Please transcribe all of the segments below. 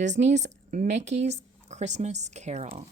Disney's Mickey's Christmas Carol.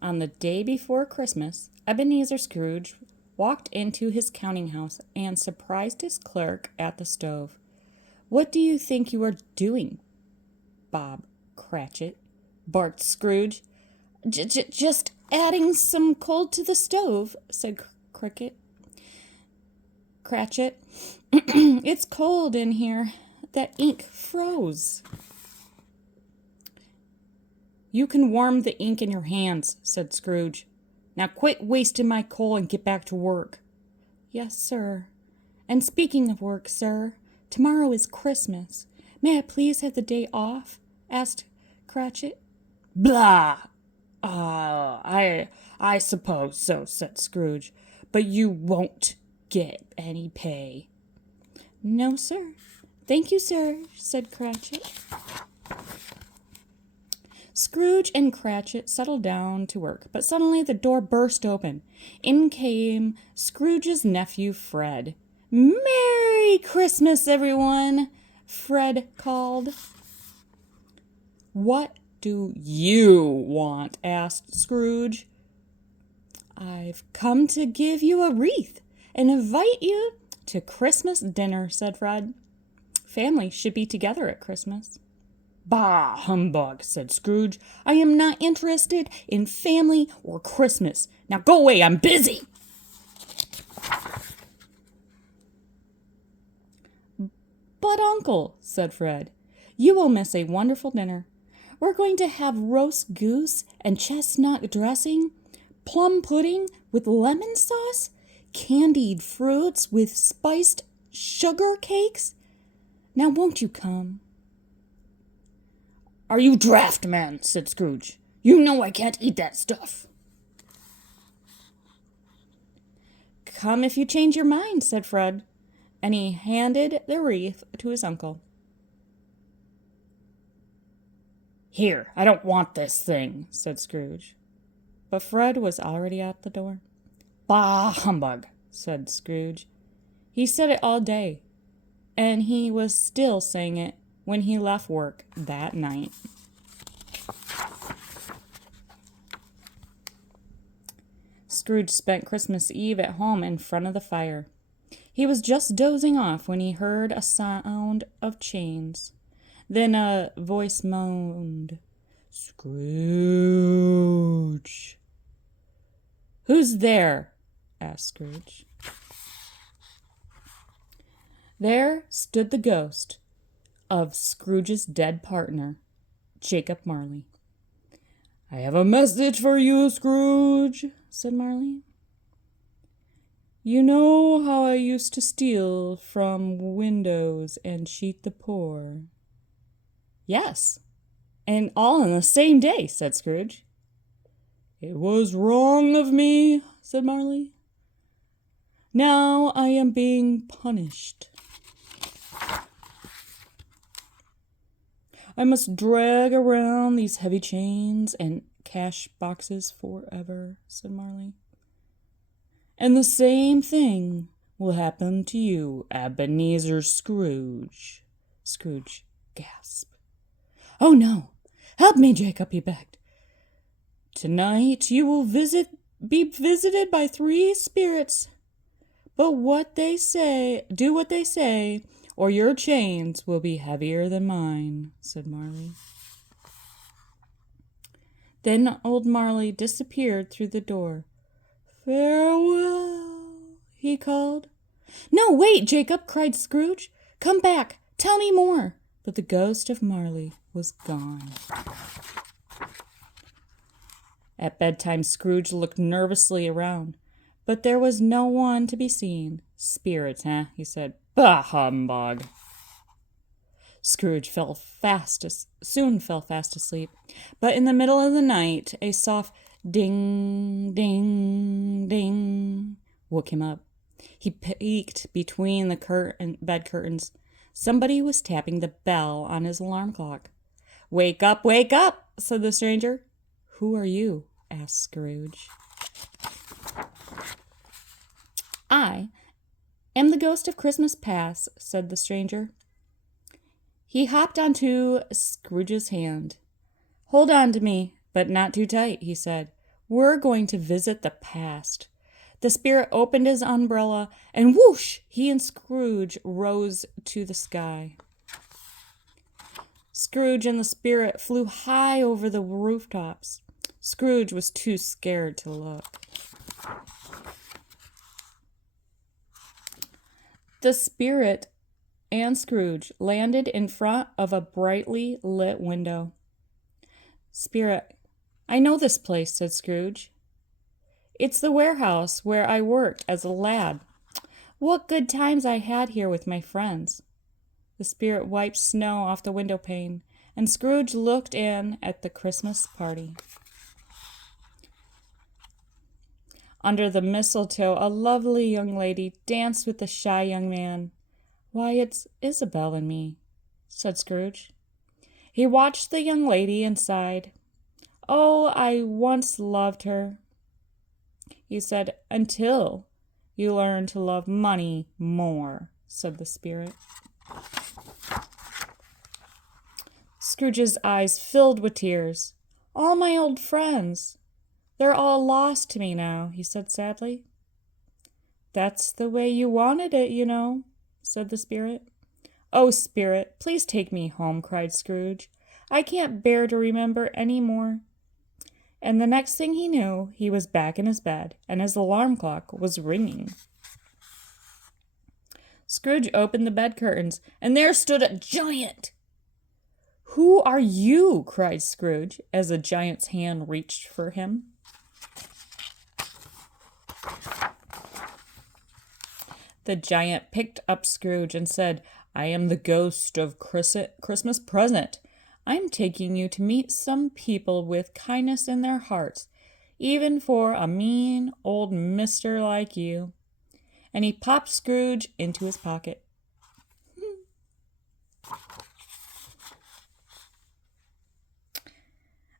On the day before Christmas, Ebenezer Scrooge walked into his counting house and surprised his clerk at the stove. "What do you think you are doing, Bob Cratchit?" barked Scrooge. Just adding some coal to the stove," said Cratchit. "It's cold in here. That ink froze." "You can warm the ink in your hands," said Scrooge. "Now quit wasting my coal and get back to work." "Yes, sir. And speaking of work, sir, tomorrow is Christmas. May I please have the day off?" asked Cratchit. "Blah! I suppose so," said Scrooge. "But you won't get any pay." "No, sir. Thank you, sir," said Cratchit. Scrooge and Cratchit settled down to work, but suddenly the door burst open. In came Scrooge's nephew, Fred. "Merry Christmas, everyone!" Fred called. "What do you want?" asked Scrooge. "I've come to give you a wreath and invite you to Christmas dinner," said Fred. "Family should be together at Christmas." "Bah, humbug," said Scrooge. "I am not interested in family or Christmas. Now go away, I'm busy." "But, Uncle," said Fred, "you will miss a wonderful dinner. We're going to have roast goose and chestnut dressing, plum pudding with lemon sauce, candied fruits with spiced sugar cakes. Now won't you come?" "Are you draft man?" said Scrooge. "You know I can't eat that stuff." "Come if you change your mind," said Fred, and he handed the wreath to his uncle. "Here, I don't want this thing," said Scrooge. But Fred was already at the door. "Bah, humbug," said Scrooge. He said it all day, and he was still saying it when he left work that night. Scrooge spent Christmas Eve at home in front of the fire. He was just dozing off when he heard a sound of chains. Then a voice moaned, "Scrooge." "Who's there?" asked Scrooge. There stood the ghost of Scrooge's dead partner, Jacob Marley. "I have a message for you, Scrooge," said Marley. "You know how I used to steal from windows and cheat the poor?" "Yes, and all in the same day," said Scrooge. "It was wrong of me," said Marley. "Now I am being punished. I must drag around these heavy chains and cash boxes forever," said Marley. "And the same thing will happen to you, Ebenezer Scrooge." Scrooge gasped. "Oh, no! Help me, Jacob," he begged. "Tonight you will be visited by 3 spirits. But do what they say, or your chains will be heavier than mine," said Marley. Then old Marley disappeared through the door. "Farewell," he called. "No, wait, Jacob," cried Scrooge. "Come back. Tell me more." But the ghost of Marley was gone. At bedtime, Scrooge looked nervously around, but there was no one to be seen. "Spirits, eh?" he said. "Bah, humbug." Scrooge soon fell fast asleep, but in the middle of the night a soft ding, ding, ding woke him up. He peeked between the bed curtains. Somebody was tapping the bell on his alarm clock. wake up, said the stranger. Who are you? Asked Scrooge. I am the ghost of Christmas past, said the stranger. He hopped onto Scrooge's hand. Hold on to me, but not too tight, he said. We're going to visit the past. The spirit opened his umbrella, and whoosh, he and Scrooge rose to the sky. Scrooge and the spirit flew high over the rooftops. Scrooge was too scared to look. The spirit and Scrooge landed in front of a brightly lit window. Spirit, I know this place, said Scrooge. It's the warehouse where I worked as a lad. What good times I had here with my friends. The spirit wiped snow off the window pane, and Scrooge looked in at the Christmas party. Under the mistletoe, a lovely young lady danced with the shy young man. Why, it's Isabel and me, said Scrooge. He watched the young lady and sighed. Oh, I once loved her, he said, until you learn to love money more, said the spirit. Scrooge's eyes filled with tears. All my old friends. They're all lost to me now, he said sadly. That's the way you wanted it, you know, said the spirit. Oh, spirit, please take me home, cried Scrooge. I can't bear to remember any more. And the next thing he knew, he was back in his bed, and his alarm clock was ringing. Scrooge opened the bed curtains, and there stood a giant. Who are you? Cried Scrooge, as a giant's hand reached for him. The giant picked up Scrooge and said, I am the ghost of Christmas present. I'm taking you to meet some people with kindness in their hearts, even for a mean old mister like you. And he popped Scrooge into his pocket.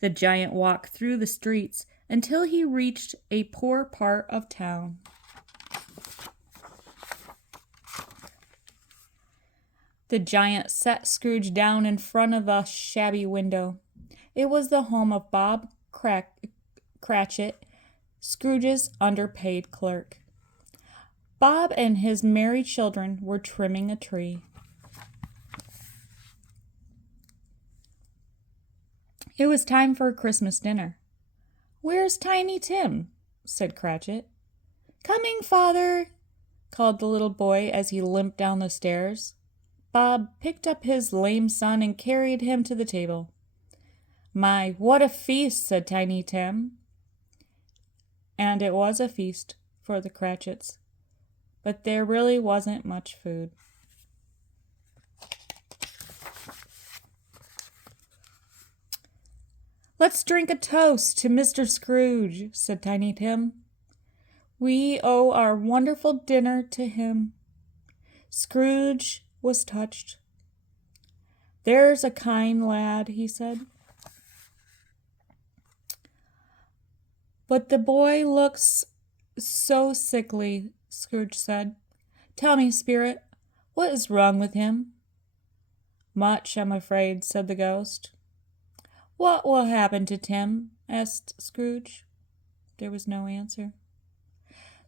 The giant walked through the streets until he reached a poor part of town. The giant set Scrooge down in front of a shabby window. It was the home of Bob Cratchit, Scrooge's underpaid clerk. Bob and his merry children were trimming a tree. It was time for a Christmas dinner. Where's Tiny Tim? Said Cratchit. Coming, father, called the little boy as he limped down the stairs. Bob picked up his lame son and carried him to the table. My, what a feast, said Tiny Tim. And it was a feast for the Cratchits, but there really wasn't much food. Let's drink a toast to Mr. Scrooge, said Tiny Tim. We owe our wonderful dinner to him. Scrooge was touched. There's a kind lad, he said. But the boy looks so sickly, Scrooge said. Tell me, spirit, what is wrong with him? Much, I'm afraid, said the ghost. What will happen to Tim? Asked Scrooge. There was no answer.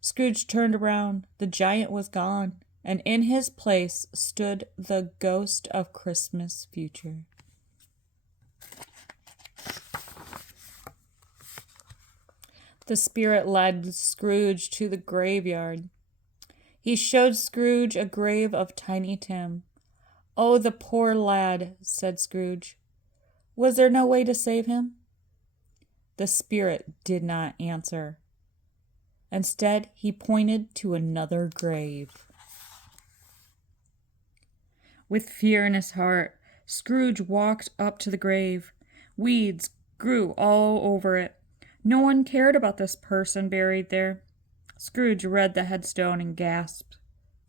Scrooge turned around. The giant was gone, and in his place stood the ghost of Christmas future. The spirit led Scrooge to the graveyard. He showed Scrooge a grave of Tiny Tim. Oh, the poor lad, said Scrooge. Was there no way to save him? The spirit did not answer. Instead, he pointed to another grave. With fear in his heart, Scrooge walked up to the grave. Weeds grew all over it. No one cared about this person buried there. Scrooge read the headstone and gasped.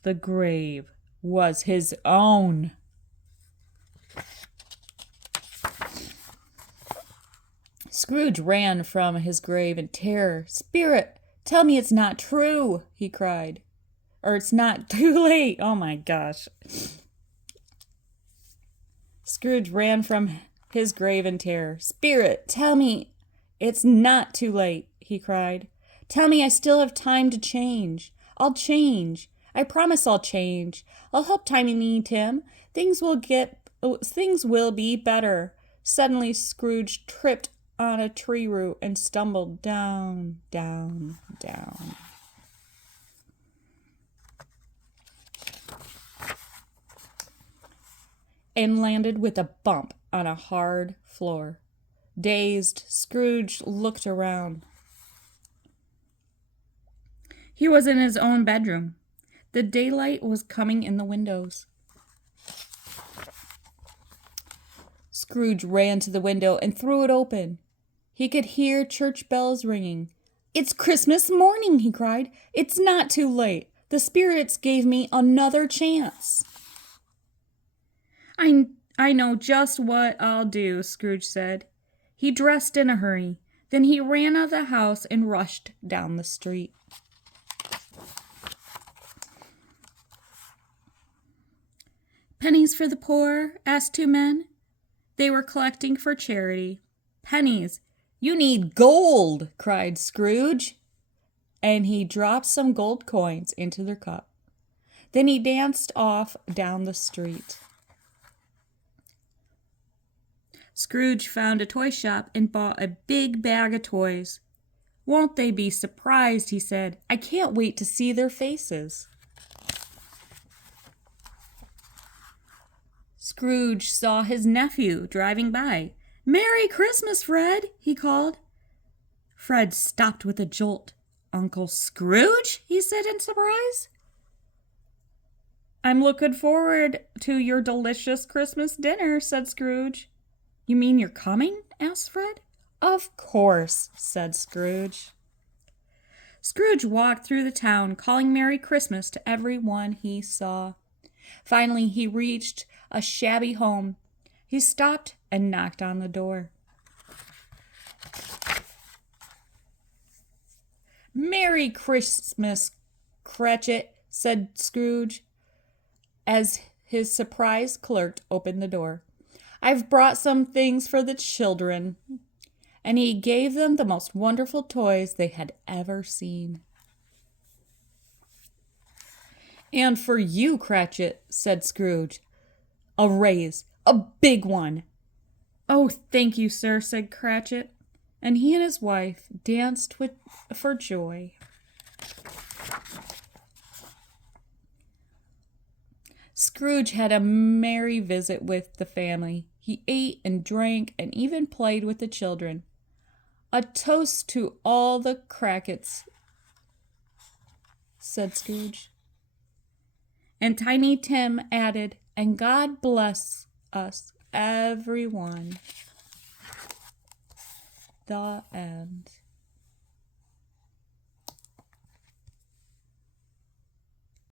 The grave was his own. Scrooge ran from his grave in terror. "Spirit, tell me it's not true," he cried. Or it's not too late. Oh my gosh. Scrooge ran from his grave in terror. "Spirit, tell me it's not too late," he cried. "Tell me I still have time to change. I'll change. I promise I'll change. I'll help Tiny Tim. Things will be better." Suddenly Scrooge tripped on a tree root and stumbled down, down, down. And landed with a bump on a hard floor. Dazed, Scrooge looked around. He was in his own bedroom. The daylight was coming in the windows. Scrooge ran to the window and threw it open. He could hear church bells ringing. "It's Christmas morning," he cried. "It's not too late. The spirits gave me another chance." I know just what I'll do," Scrooge said. He dressed in a hurry. Then he ran out of the house and rushed down the street. "Pennies for the poor?" asked two men. They were collecting for charity. "Pennies. You need gold," cried Scrooge. And he dropped some gold coins into their cup. Then he danced off down the street. Scrooge found a toy shop and bought a big bag of toys. "Won't they be surprised?" he said. "I can't wait to see their faces." Scrooge saw his nephew driving by. "Merry Christmas, Fred," he called. Fred stopped with a jolt. "Uncle Scrooge?" he said in surprise. "I'm looking forward to your delicious Christmas dinner," said Scrooge. "You mean you're coming?" asked Fred. "Of course," said Scrooge. Scrooge walked through the town, calling Merry Christmas to everyone he saw. Finally, he reached a shabby home. He stopped and knocked on the door. "Merry Christmas, Cratchit," said Scrooge, as his surprised clerk opened the door. "I've brought some things for the children." And he gave them the most wonderful toys they had ever seen. "And for you, Cratchit," said Scrooge, "a raise, a big one." "Oh, thank you, sir," said Cratchit, and he and his wife danced for joy. Scrooge had a merry visit with the family. He ate and drank and even played with the children. "A toast to all the Crackits," said Scrooge. And Tiny Tim added, "And God bless us, everyone." The end.